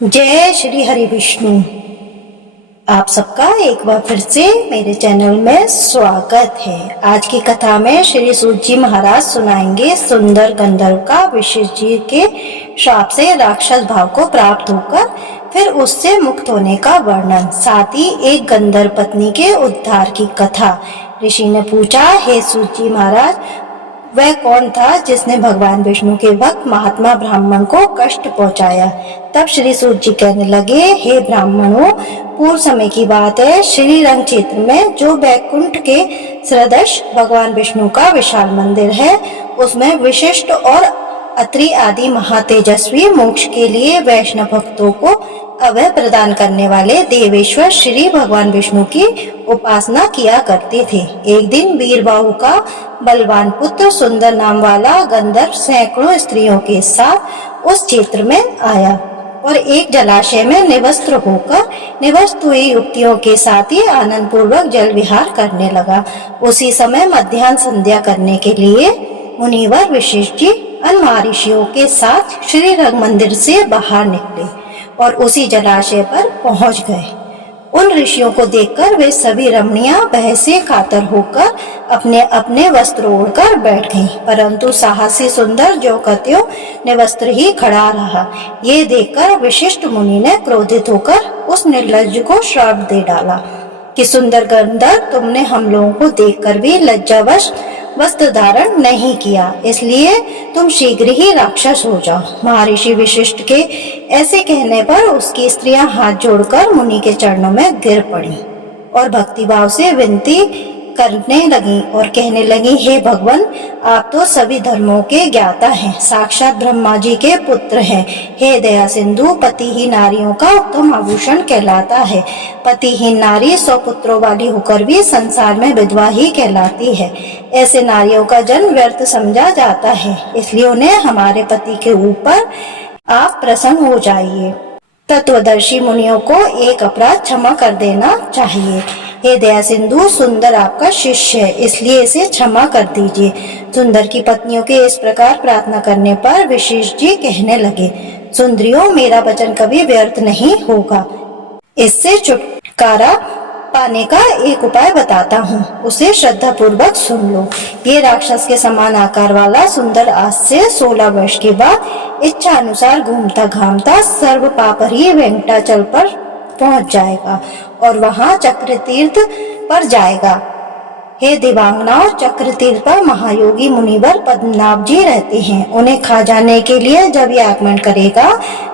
जय श्री हरि विष्णु। आप सबका एक बार फिर से मेरे चैनल में स्वागत है। आज की कथा में श्री सूत जी महाराज सुनाएंगे सुंदर गंधर्व का विशिष्ट जी के श्राप से राक्षस भाव को प्राप्त होकर फिर उससे मुक्त होने का वर्णन, साथ ही एक गंधर्व पत्नी के उद्धार की कथा। ऋषि ने पूछा, हे सूत जी महाराज, वह कौन था जिसने भगवान विष्णु के भक्त महात्मा ब्राह्मण को कष्ट पहुंचाया? तब श्री सूत जी कहने लगे, हे ब्राह्मणों, पूर्व समय की बात है, श्री रंग क्षेत्र में जो बैकुंठ के सदृश भगवान विष्णु का विशाल मंदिर है, उसमें विशिष्ट और अत्रि आदि महातेजस्वी मोक्ष के लिए वैष्णव भक्तों को अभय प्रदान करने वाले देवेश्वर श्री भगवान विष्णु की उपासना किया करते थे। एक दिन वीरबाहु का बलवान पुत्र सुंदर नाम वाला गंधर्व सैकड़ों स्त्रियों के साथ उस क्षेत्र में आया और एक जलाशय में निवस्त्र होकर निवस्त हुई युवतियों के साथ ही आनंद पूर्वक जल विहार करने लगा। उसी समय मध्याह्न संध्या करने के लिए मुनिवर वशिष्ठ जी अन्य महर्षियों के साथ श्री रंग मंदिर से बाहर निकले और उसी जलाशय पर पहुंच गए। उन ऋषियों को देखकर वे सभी रमणियां भय से कातर होकर अपने अपने वस्त्र ओढ़कर बैठ गईं, परंतु साहसी सुंदर जो कत्यो निवस्त्र ही खड़ा रहा। ये देखकर विशिष्ट मुनि ने क्रोधित होकर उस निर्लज्ज को श्राप दे डाला कि सुंदर गंधर्व, तुमने हम लोगों को देखकर भी लज्जावश वस्त्र धारण नहीं किया, इसलिए तुम शीघ्र ही राक्षस हो जाओ। महर्षि वशिष्ठ के ऐसे कहने पर उसकी स्त्रियां हाथ जोड़कर मुनि के चरणों में गिर पड़ी और भक्तिभाव से विनती करने लगी और कहने लगी, हे भगवान, आप तो सभी धर्मों के ज्ञाता हैं, साक्षात ब्रह्मा जी के पुत्र हैं। हे दया सिंधु, पतिहीन नारियों का उत्तम आभूषण कहलाता है। पतिहीन नारी 100 पुत्रों वाली होकर भी संसार में विधवा ही कहलाती है। ऐसे नारियों का जन्म व्यर्थ समझा जाता है, इसलिए उन्हें हमारे पति के ऊपर आप प्रसन्न हो जाइए। तत्वदर्शी मुनियों को एक अपराध क्षमा कर देना चाहिए। हे दया सिंधु, सुंदर आपका शिष्य है, इसलिए इसे क्षमा कर दीजिए। सुंदर की पत्नियों के इस प्रकार प्रार्थना करने पर वशिष्ठ जी कहने लगे, सुंदरियों, मेरा वचन कभी व्यर्थ नहीं होगा। इससे छुटकारा पाने का एक उपाय बताता हूँ, उसे श्रद्धा पूर्वक सुन लो। ये राक्षस के समान आकार वाला सुंदर आज से 16 वर्ष के बाद इच्छा अनुसार घूमता घामता सर्व पापरी वेंकटाचल पर पहुंच जाएगा और वहां चक्र तीर्थ पर जाएगा। हे दिवांगनाओं, चक्र तीर्थ पर महायोगी मुनिवर पद्मनाभ जी रहते हैं। उन्हें खा जाने के लिए जब ये आगमन करेगा,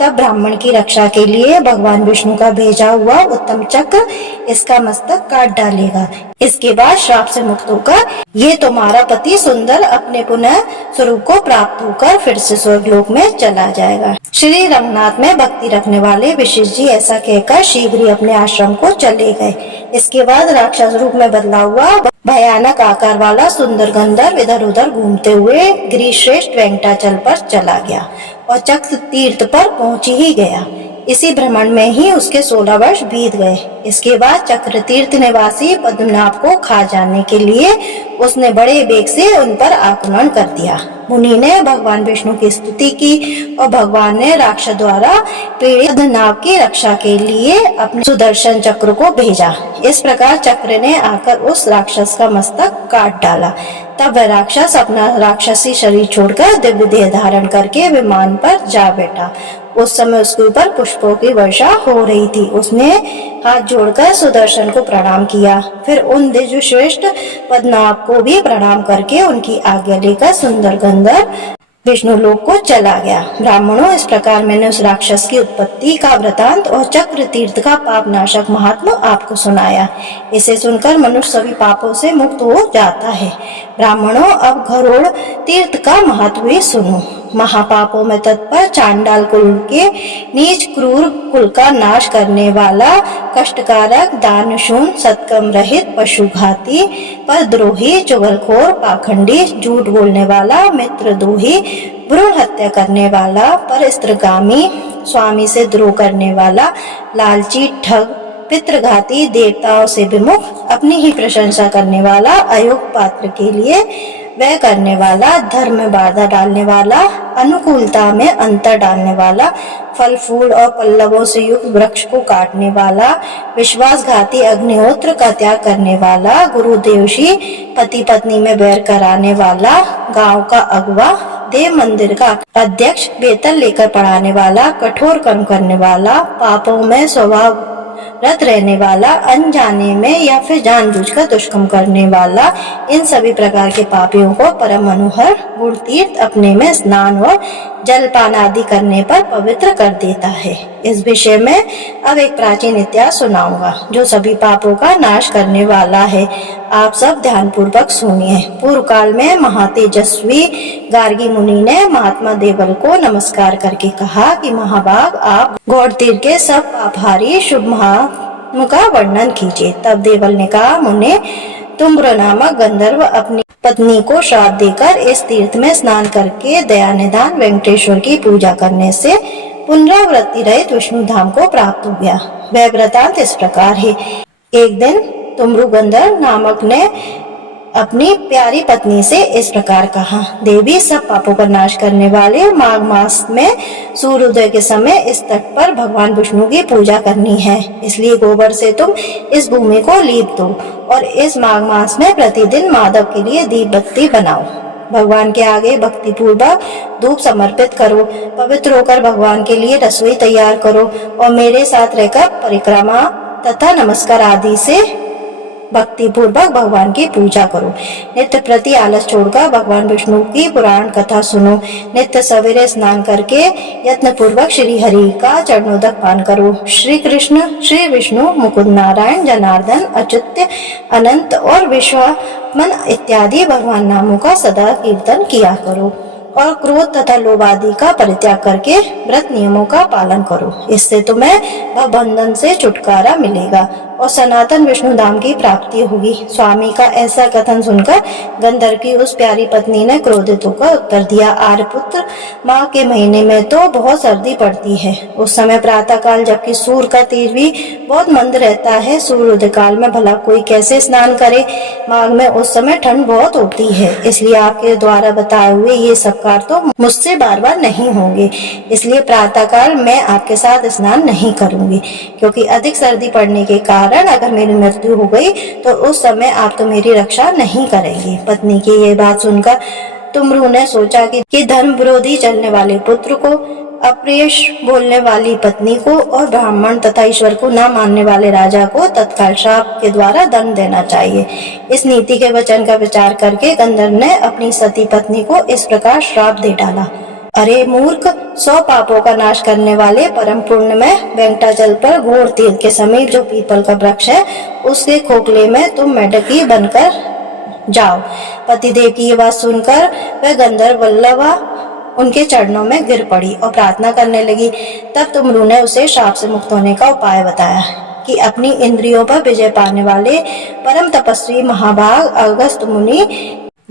तब ब्राह्मण की रक्षा के लिए भगवान विष्णु का भेजा हुआ उत्तम चक्र इसका मस्तक काट डालेगा। इसके बाद श्राप से मुक्त होकर ये तुम्हारा पति सुंदर अपने पुनः स्वरूप को प्राप्त होकर फिर से स्वर्गलोक में चला जाएगा। श्री रंगनाथ में भक्ति रखने वाले वशिष्ठ जी ऐसा कहकर शीघ्र ही अपने आश्रम को चले गए। इसके बाद राक्षस रूप में बदला हुआ भयानक आकार वाला सुंदर गंधर्व इधर उधर घूमते हुए गिरिश्रेष्ठ वेंकटाचल पर चला गया और चक्र तीर्थ पर पहुंच ही गया। इसी भ्रमण में ही उसके 16 वर्ष बीत गए। इसके बाद चक्र तीर्थ निवासी पद्मनाभ को खा जाने के लिए उसने बड़े वेग से उन पर आक्रमण कर दिया। मुनि ने भगवान विष्णु की स्तुति की और भगवान ने राक्षस द्वारा पीड़ित पद्मनाभ की रक्षा के लिए अपने सुदर्शन चक्र को भेजा। इस प्रकार चक्र ने आकर उस राक्षस का मस्तक काट डाला। तब वह राक्षस अपना राक्षसी शरीर छोड़कर दिव्य देह धारण करके विमान पर जा बैठा। उस समय उसके ऊपर पुष्पों की वर्षा हो रही थी। उसने हाथ जोड़कर सुदर्शन को प्रणाम किया, फिर उन द्विज श्रेष्ठ पद्मनाभ को भी प्रणाम करके उनकी आज्ञा लेकर सुंदर गंधर्व विष्णु लोक को चला गया। ब्राह्मणों, इस प्रकार मैंने उस राक्षस की उत्पत्ति का वृतांत और चक्र तीर्थ का पाप नाशक महात्मा आपको सुनाया। इसे सुनकर मनुष्य सभी पापों से मुक्त हो जाता है। ब्राह्मणों, अब गरुड़ तीर्थ का महत्व ही सुनो। महापापों में तत्पर चांडाल कुल के नीच क्रूर कुल का नाश करने वाला, कष्टकारक, दानशून, सत्कर्म रहित, पशुघाती, परद्रोही, चुगलखोर, पाखंडी, झूठ बोलने वाला, मित्रद्रोही, भ्रूण हत्या करने वाला, परस्त्रगामी, स्वामी से द्रोह करने वाला, लालची, ठग, पितृघाती, देवताओं से विमुख, अपनी ही प्रशंसा करने वाला, अयोग्य पात्र के लिए वह करने वाला, धर्म में बाधा डालने वाला, अनुकूलता में अंतर डालने वाला, फल फूल और पल्लवों से युक्त वृक्ष को काटने वाला, विश्वासघाती अग्निहोत्र का त्याग करने वाला, गुरुदेवशी पति पत्नी में बैर कराने वाला, गांव का अगवा, देव मंदिर का अध्यक्ष, वेतन लेकर पढ़ाने वाला, कठोर कर्म करने वाला, पापों में स्वभाव रत रहने वाला, अनजाने में या फिर जानबूझकर दुष्कर्म करने वाला, इन सभी प्रकार के पापियों को परम मनोहर गुण तीर्थ अपने में स्नान और जलपान आदि करने पर पवित्र कर देता है। इस विषय में अब एक प्राचीन इतिहास सुनाऊंगा जो सभी पापों का नाश करने वाला है। आप सब ध्यान पूर्वक सुनिए। पूर्व काल में महातेजस्वी गार्गी मुनि ने महात्मा देवल को नमस्कार करके कहा कि महाभाग, आप गौड़ तीर्थ के सब पापहारी शुभ महात्मा का वर्णन कीजिए। तब देवल ने कहा, मुने, तुम्र नामक गंधर्व अपनी पत्नी को श्राप देकर इस तीर्थ में स्नान करके दया निधान वेंकटेश्वर की पूजा करने से पुनरावृत्ति रहित विष्णु धाम को प्राप्त हो गया। वह वृतांत इस प्रकार है। एक दिन तुमरु गंधर्व नामक ने अपनी प्यारी पत्नी से इस प्रकार कहा, देवी, सब पापों का नाश करने वाले माघ मास में सूर्योदय के समय इस तट पर भगवान विष्णु की पूजा करनी है। इसलिए गोबर से तुम इस भूमि को लीप दो और इस माघ मास में प्रतिदिन माधव के लिए दीप बत्ती बनाओ। भगवान के आगे भक्ति पूर्वक धूप समर्पित करो। पवित्र होकर भगवान के लिए रसोई तैयार करो और मेरे साथ रहकर परिक्रमा तथा नमस्कार आदि से भक्ति पूर्वक भगवान की पूजा करो। नित्य प्रति आलस छोड़कर भगवान विष्णु की पुराण कथा सुनो। नित्य सवेरे स्नान करके यत्न पूर्वक श्री हरि का चरणोदक पान करो। श्री कृष्ण, श्री विष्णु, मुकुंद, नारायण, जनार्दन, अच्युत, अनंत और विश्वात्मन इत्यादि भगवान नामों का सदा कीर्तन किया करो और क्रोध तथा लोभ आदि का परित्याग करके व्रत नियमों का पालन करो। इससे तुम्हें भवबंधन से छुटकारा मिलेगा और सनातन विष्णु धाम की प्राप्ति होगी। स्वामी का ऐसा कथन सुनकर गंधर्व की उस प्यारी पत्नी ने क्रोधित होकर उत्तर दिया, आर्यपुत्र, माह के महीने में तो बहुत सर्दी पड़ती है। उस समय प्रातः काल जबकि सूर्य का तेज भी बहुत मंद रहता है, सूर्योदय काल में भला कोई कैसे स्नान करे। माघ में उस समय ठंड बहुत होती है, इसलिए आपके द्वारा बताए हुए ये सब कार्य तो मुझसे बार बार नहीं होंगे। इसलिए प्रातः काल मैं आपके साथ स्नान नहीं करूंगी, क्योंकि अधिक सर्दी पड़ने के कारण अगर मेरी मृत्यु हो गई तो उस समय आप तो मेरी रक्षा नहीं करेंगे। पत्नी की ये बात सुनकर तुमरू ने सोचा कि धर्म विरोधी चलने वाले पुत्र को, अप्रियश बोलने वाली पत्नी को और ब्राह्मण तथा ईश्वर को न मानने वाले राजा को तत्काल श्राप के द्वारा दंड देना चाहिए। इस नीति के वचन का विचार करके गंधर्व ने अपनी सती पत्नी को इस प्रकार श्राप दे डाला, अरे मूर्ख, 100 पापों का नाश करने वाले परम पुण्य में वेंकटाचल पर घोर तीर्थ के समीप जो पीपल का वृक्ष है, उसके खोखले में तुम मेढकी बनकर जाओ। पतिदेव की ये बात सुनकर वह गंधर्व वल्लभा उनके चरणों में गिर पड़ी और प्रार्थना करने लगी। तब तुमरू ने उसे श्राप से मुक्त होने का उपाय बताया कि अपनी इंद्रियों पर विजय पाने वाले परम तपस्वी महाभाग अगस्त्य मुनि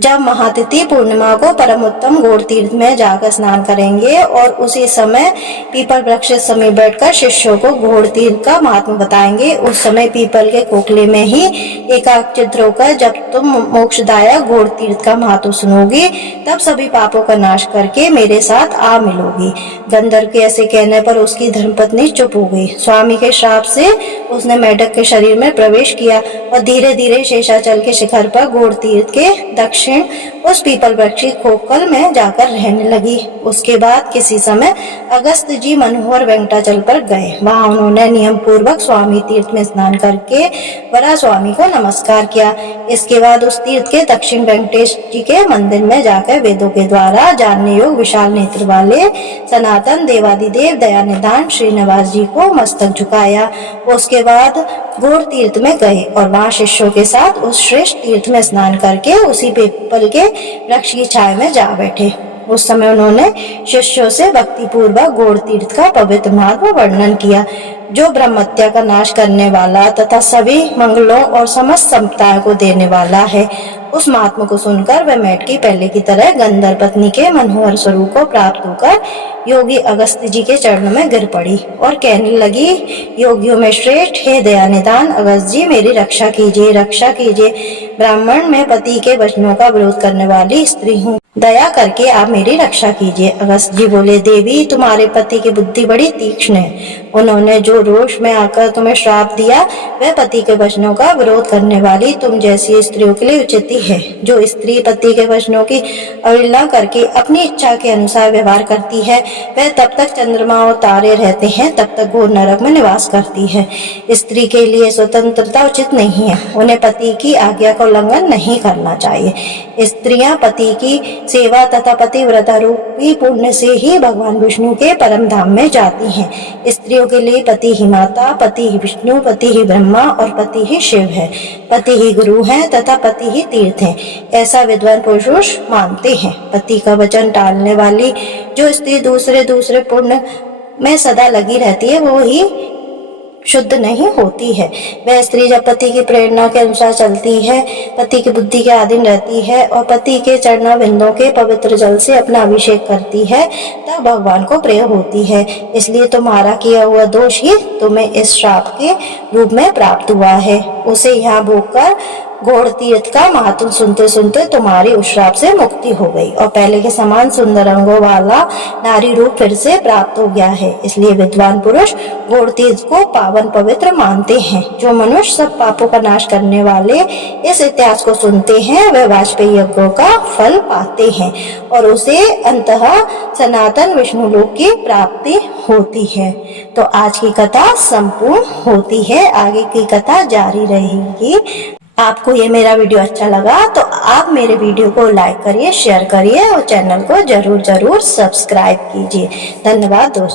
जब महातिथि पूर्णिमा को परम उत्तम घोर तीर्थ में जाकर स्नान करेंगे और उसी समय पीपल वृक्ष समीप बैठकर शिष्यों को घोर तीर्थ का महात्मा बताएंगे, उस समय पीपल के खोखले में ही एकाग्रचित्त होकर जब तुम मोक्षदायक घोर तीर्थ का महत्व सुनोगी, तब सभी पापों का नाश करके मेरे साथ आ मिलोगी। गंधर्व के ऐसे कहने पर उसकी धर्मपत्नी चुप हो गई। स्वामी के श्राप से उसने मेढक के शरीर में प्रवेश किया और धीरे धीरे शेषाचल के शिखर पर घोर तीर्थ के दक्षिण उस पीपल वृक्ष की खोखल में जाकर रहने लगी। उसके बाद किसी समय अगस्त्य जी मनोहर वेंकटाचल पर गए। वहां उन्होंने नियम पूर्वक स्वामी तीर्थ में स्नान करके वरा स्वामी को नमस्कार किया। इसके बाद उस तीर्थ के दक्षिण वेंकटेश जी के मंदिर में जाकर वेदों के द्वारा जानने योग्य विशाल नेत्र वाले सनातन देवादिदेव दयानिधान श्रीनिवास जी को मस्तक झुकाया। उसके बाद घोर तीर्थ में गए और वहां शिष्यों के साथ उस श्रेष्ठ तीर्थ में स्नान करके उसी पीपल के वृक्ष की छाया में जा बैठे। उस समय उन्होंने शिष्यों से भक्ति पूर्वक घोर तीर्थ का पवित्र महत्व वर्णन किया, जो ब्रह्मत्या का नाश करने वाला तथा सभी मंगलों और समस्त समताओं को देने वाला है। उस महात्मा को सुनकर वह मेढकी पहले की तरह गंधर्व पत्नी के मनोहर स्वरूप को प्राप्त होकर योगी अगस्त्य जी के चरणों में गिर पड़ी और कहने लगी, योगियों में श्रेष्ठ हे दयानिधान अगस्त्य जी, मेरी रक्षा कीजिए, रक्षा कीजिए। ब्राह्मण में पति के वचनों का विरोध करने वाली स्त्री हूँ, दया करके आप मेरी रक्षा कीजिए। अगस्त्य जी बोले, देवी तुम्हारे पति की बुद्धि बड़ी तीक्ष्ण है। उन्होंने जो रोष में आकर तुम्हें श्राप दिया वह पति के वचनों का विरोध करने वाली तुम जैसी स्त्रियों के लिए उचित ही है। जो स्त्री पति के वचनों की अवहेलना करके अपनी इच्छा के अनुसार व्यवहार करती है वह तब तक चंद्रमा और तारे रहते हैं तब तक घोर नरक में निवास करती है। स्त्री के लिए स्वतंत्रता उचित नहीं है, उन्हें पति की आज्ञा का उल्लंघन नहीं करना चाहिए। स्त्रियां पति की सेवा तथा पतिव्रता रूपी पुण्य से ही भगवान विष्णु के परम धाम में जाती हैं। स्त्रियों के लिए पति ही माता, पति ही विष्णु, पति ही ब्रह्मा और पति ही शिव है। पति ही गुरु हैं तथा पति ही तीर्थ हैं, ऐसा विद्वान पुरुष मानते हैं। पति का वचन टालने वाली जो स्त्री दूसरे पुण्य में सदा लगी रहती है वो ही शुद्ध नहीं होती है। वह स्त्री जब पति की प्रेरणा के अनुसार चलती है, पति की बुद्धि के अधीन रहती है और पति के चरणाबिंदों के पवित्र जल से अपना अभिषेक करती है तब भगवान को प्रिय होती है। इसलिए तुम्हारा किया हुआ दोष ही तुम्हें इस श्राप के रूप में प्राप्त हुआ है। उसे यहाँ भोग कर घोर तीर्थ का महात्म सुनते सुनते तुम्हारी उस श्राप से मुक्ति हो गई और पहले के समान सुंदर अंगों वाला नारी रूप फिर से प्राप्त हो गया है। इसलिए विद्वान पुरुष घोर तीर्थ को पावन पवित्र मानते हैं। जो मनुष्य सब पापों का नाश करने वाले इस इतिहास को सुनते हैं वह वाजपेयी यज्ञों का फल पाते हैं और उसे अंततः सनातन विष्णु लोक की प्राप्ति होती है। तो आज की कथा संपूर्ण होती है, आगे की कथा जारी रहेगी। आपको ये मेरा वीडियो अच्छा लगा तो आप मेरे वीडियो को लाइक करिए, शेयर करिए और चैनल को जरूर सब्सक्राइब कीजिए। धन्यवाद दोस्तों।